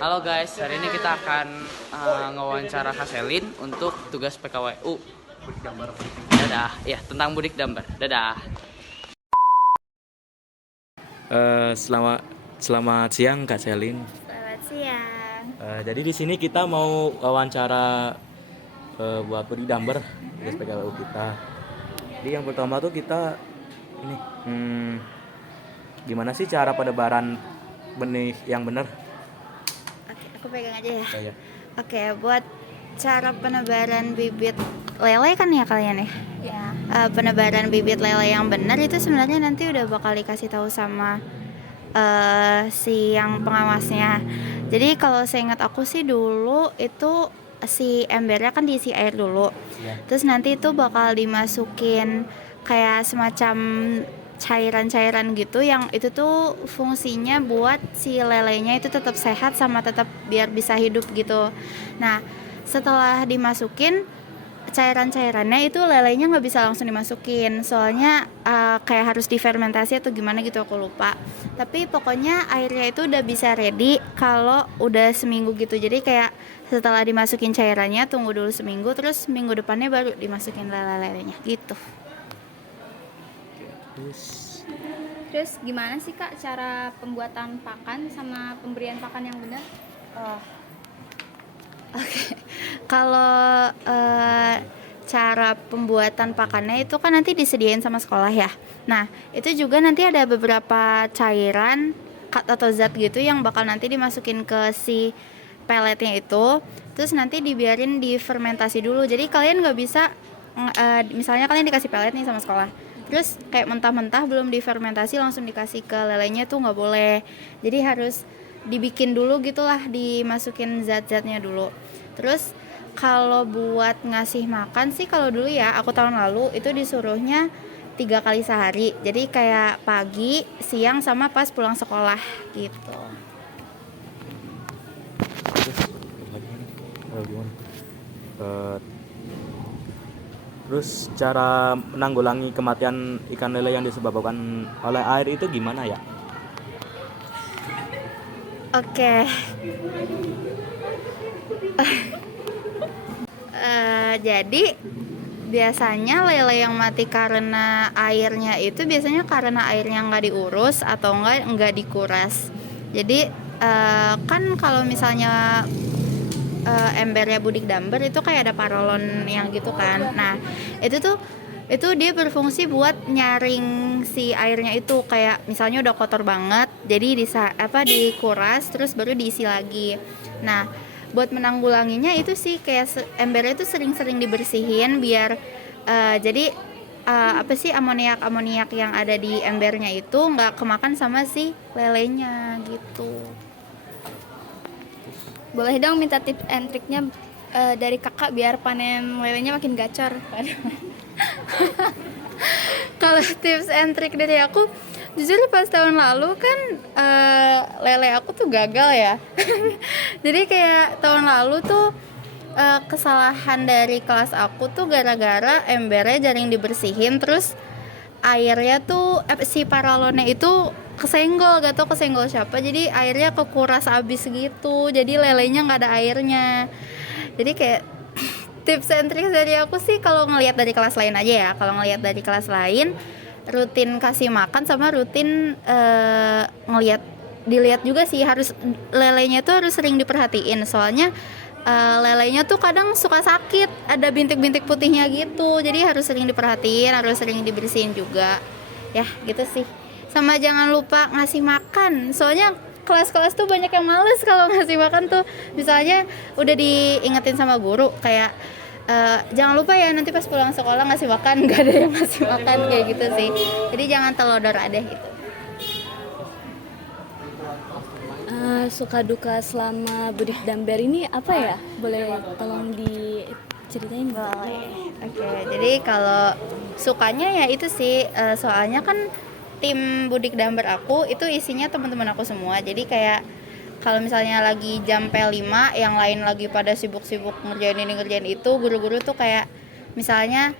Halo guys, hari ini kita akan ngewawancara Kak Selin untuk tugas PKWU. Dadah, ya tentang Budik Dambar. Dadah. Selamat siang Kak Selin. Selamat siang. Jadi di sini kita mau wawancara buat Budik Dambar tugas PKWU kita. Jadi yang pertama tuh kita ini gimana sih cara penebaran benih yang benar? Oke, aku pegang aja ya. Kayak Oke, buat cara penebaran bibit lele kan ya kalian ya? Ya. Penebaran bibit lele yang benar itu sebenarnya nanti udah bakal dikasih tahu sama si yang pengawasnya. Jadi kalau saya ingat aku sih dulu itu si embernya kan diisi air dulu. ya. Terus nanti itu bakal dimasukin kayak semacam cairan-cairan gitu yang itu tuh fungsinya buat si lelenya itu tetap sehat sama tetap biar bisa hidup gitu. Nah, setelah dimasukin cairan-cairannya itu lelenya nggak bisa langsung dimasukin soalnya kayak harus difermentasi atau gimana gitu aku lupa, tapi pokoknya airnya itu udah bisa ready kalau udah seminggu gitu. Jadi kayak setelah dimasukin cairannya tunggu dulu seminggu, terus minggu depannya baru dimasukin lele-lelenya gitu. Terus gimana sih Kak cara pembuatan pakan sama pemberian pakan yang benar? Kalau cara pembuatan pakannya itu kan nanti disediain sama sekolah ya. Nah, itu juga nanti ada beberapa cairan atau zat gitu yang bakal nanti dimasukin ke si peletnya itu. Terus nanti dibiarin difermentasi dulu. Jadi kalian nggak bisa misalnya kalian dikasih pelet nih sama sekolah. Terus kayak mentah-mentah belum difermentasi langsung dikasih ke lelenya tuh nggak boleh. Jadi harus dibikin dulu gitulah, dimasukin zat-zatnya dulu. Terus kalau buat ngasih makan sih kalau dulu ya aku tahun lalu itu disuruhnya 3 kali sehari. Jadi kayak pagi, siang sama pas pulang sekolah gitu. Terus cara menanggulangi kematian ikan lele yang disebabkan oleh air itu gimana ya? Oke. Jadi biasanya lele yang mati karena airnya itu biasanya karena airnya nggak diurus atau nggak dikuras. Jadi kan kalau misalnya embernya Budik Dambar itu kayak ada paralon yang gitu kan. Nah, itu dia berfungsi buat nyaring si airnya itu, kayak misalnya udah kotor banget, jadi dikuras terus baru diisi lagi. Nah, buat menanggulanginya itu sih kayak embernya itu sering-sering dibersihin biar jadi amoniak yang ada di embernya itu nggak kemakan sama si lelenya gitu. Boleh dong minta tips and triknya dari kakak biar panen lelenya makin gacor. Kalau tips and trick dari aku, jujur pas tahun lalu kan lele aku tuh gagal ya. Jadi kayak tahun lalu tuh kesalahan dari kelas aku tuh gara-gara embernya jarang dibersihin, terus airnya tuh si paralonnya itu gak tau kesenggol siapa, jadi airnya kekuras abis gitu, jadi lelenya nggak ada airnya. Jadi kayak tips and tricks dari aku sih kalau ngelihat dari kelas lain aja ya. Kalau ngelihat dari kelas lain, rutin kasih makan sama rutin dilihat juga sih, harus lelenya tuh harus sering diperhatiin. Soalnya lelenya tuh kadang suka sakit, ada bintik-bintik putihnya gitu. Jadi harus sering diperhatiin, harus sering dibersihin juga. Ya, gitu sih. Sama jangan lupa ngasih makan. Soalnya kelas-kelas tuh banyak yang males kalau ngasih makan tuh. Misalnya udah diingetin sama guru kayak jangan lupa ya nanti pas pulang sekolah ngasih makan, nggak ada yang ngasih makan kayak gitu sih. Jadi jangan telodor ada gitu. Suka duka selama Budik Dambar ini apa ya? Boleh tolong diceritain? Boleh. Oke, jadi kalau sukanya ya itu sih soalnya kan tim Budik Dambar aku itu isinya teman-teman aku semua. Jadi kayak kalau misalnya lagi jam P5 yang lain lagi pada sibuk-sibuk ngerjain ini ngerjain itu, guru-guru tuh kayak misalnya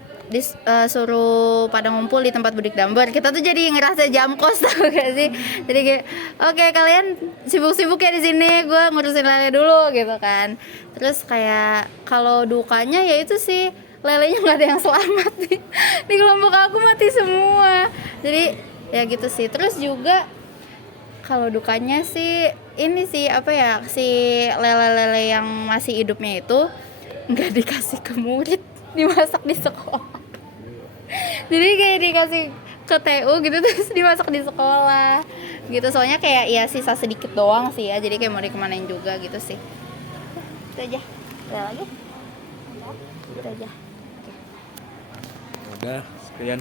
suruh pada ngumpul di tempat Budik Damber, kita tuh jadi ngerasa jam kos tau gak sih? Jadi kayak oke, kalian sibuk-sibuk ya di sini, gue ngurusin lele dulu gitu kan. Terus kayak kalau dukanya ya itu sih, lelenya nggak ada yang selamat di kelompok aku mati semua. Jadi ya gitu sih. Terus juga kalau dukanya sih ini sih apa ya, si lele-lele yang masih hidupnya itu nggak dikasih ke murid, dimasak di sekolah. Jadi kayak dikasih ke TU gitu terus dimasak di sekolah gitu, soalnya kayak ya sisa sedikit doang sih ya, jadi kayak mau dikemanain juga gitu sih. Itu aja. Ada lagi? Itu aja. Udah, sekian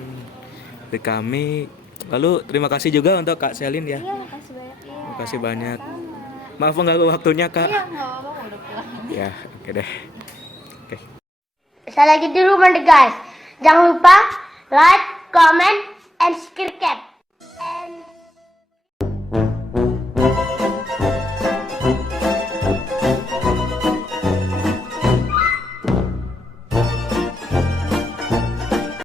dari kami. Lalu terima kasih juga untuk Kak Selin ya. Iya, makasih banyak. Iya. Terima kasih banyak. Maaf mengganggu waktunya Kak. Iya, nggak apa-apa, udah pulang. Ya, oke deh. Oke. Saya lagi di rumah deh guys. Jangan lupa like, comment, and subscribe.